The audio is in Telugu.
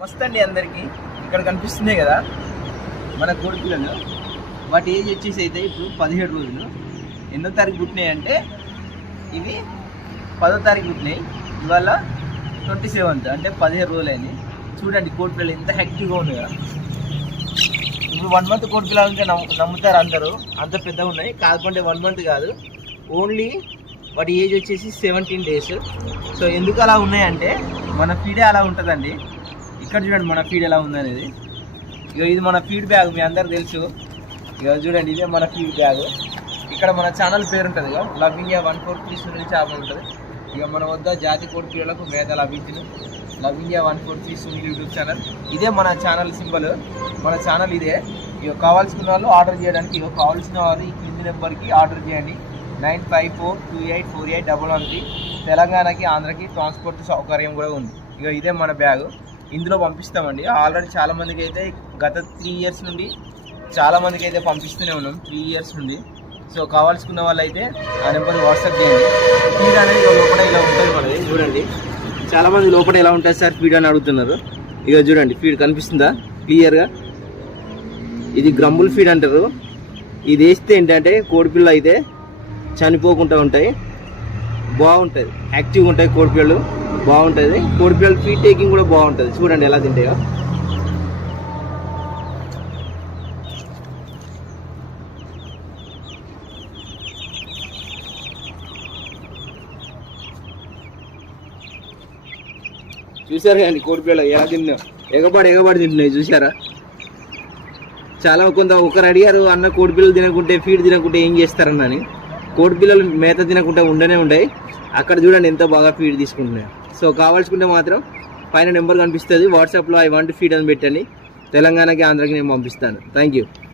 మస్త్ అండి అందరికీ. ఇక్కడ కనిపిస్తున్నాయి కదా మన కోడి పిల్లలు. వాటి ఏజ్ వచ్చేసి అయితే ఇప్పుడు 17 రోజులు. ఎన్నో తారీఖు పుట్టినాయి అంటే ఇవి 10వ తారీఖు పుట్టినాయి. ఇవాళ 27th అంటే 17 రోజులు అయింది. చూడండి కోడి పిల్లలు ఎంత యాక్టివ్గా ఉంది కదా. ఇప్పుడు 1 month కోడి పిల్లలు ఉంటే నమ్ముతారు అందరూ, అంత పెద్దగా ఉన్నాయి. కాకపోతే 1 month కాదు, ఓన్లీ వాటి ఏజ్ వచ్చేసి 17 days. సో ఎందుకు అలా ఉన్నాయంటే మన ఫీడే అలా ఉంటుందండి. ఇక్కడ చూడండి మన ఫీడ్ ఎలా ఉందనేది. ఇక ఇది మన ఫీడ్ బ్యాగ్, మీ అందరికి తెలుసు. ఇక చూడండి ఇదే మన ఫీడ్ బ్యాగ్. ఇక్కడ మన ఛానల్ పేరు ఉంటుంది, ఇక లవ్వింగ్ 143 సునీల్ చేప ఉంటుంది. ఇక మన వద్ద జాతి కోడి పిల్లలకు మేత లభించిన లవ్వింగ్ 143 సునీల్ యూట్యూబ్ ఛానల్. ఇదే మన ఛానల్ సింబల్, మన ఛానల్ ఇదే. ఇక కావాల్సిన వాళ్ళు ఆర్డర్ చేయడానికి, ఇక కావాల్సిన వాళ్ళు ఈ కింది నెంబర్కి ఆర్డర్ చేయండి. 9542848113. తెలంగాణకి ఆంధ్రకి ట్రాన్స్పోర్ట్ సౌకర్యం కూడా ఉంది. ఇక ఇదే మన బ్యాగ్, ఇందులో పంపిస్తామండి. ఆల్రెడీ చాలామందికి అయితే గత 3 years నుండి చాలామందికి అయితే పంపిస్తూనే ఉన్నాం, 3 years నుండి. సో కావాల్సుకున్న వాళ్ళు అయితే ఆ నెంబర్కి వాట్సాప్ చేయండి. ఫీడ్ అనేది లోపల ఇలా ఉంటుంది మనది. చూడండి చాలామంది లోపల ఎలా ఉంటుంది సార్ ఫీడ్ అని అడుగుతున్నారు. ఇక చూడండి ఫీడ్ కనిపిస్తుందా క్లియర్గా. ఇది గ్రంబుల్ ఫీడ్ అంటారు. ఇది వేస్తే ఏంటంటే కోడిపిల్ల అయితే చనిపోకుండా ఉంటాయి, బాగుంటుంది, యాక్టివ్గా ఉంటాయి కోడిపిల్లలు, బాగుంటుంది. కోడిపిల్లలు ఫీడ్ టేకింగ్ కూడా బాగుంటుంది. చూడండి ఎలా తింటాయో. చూసారా అండి కోడిపిల్లలు ఎలా తిన్నా, ఎగబడి తింటున్నాయి చూసారా. చాలా ఒకరు అడిగారు, అన్న కోడిపిల్లలు తినకుంటే ఫీడ్ తినకుంటే ఏం చేస్తారని. కోడిపిల్లలు మేత తినకుంటే ఉండనే ఉంటాయి. అక్కడ చూడండి ఎంత బాగా ఫీడ్ తీసుకుంటున్నాయి. సో కావాల్సుకుంటే మాత్రం పైన నెంబర్ కనిపిస్తుంది, వాట్సాప్లో ఐ వాంట్ ఫీడ్ అని పెట్టండి. తెలంగాణకి ఆంధ్రాకి నేను పంపిస్తాను. Thank you.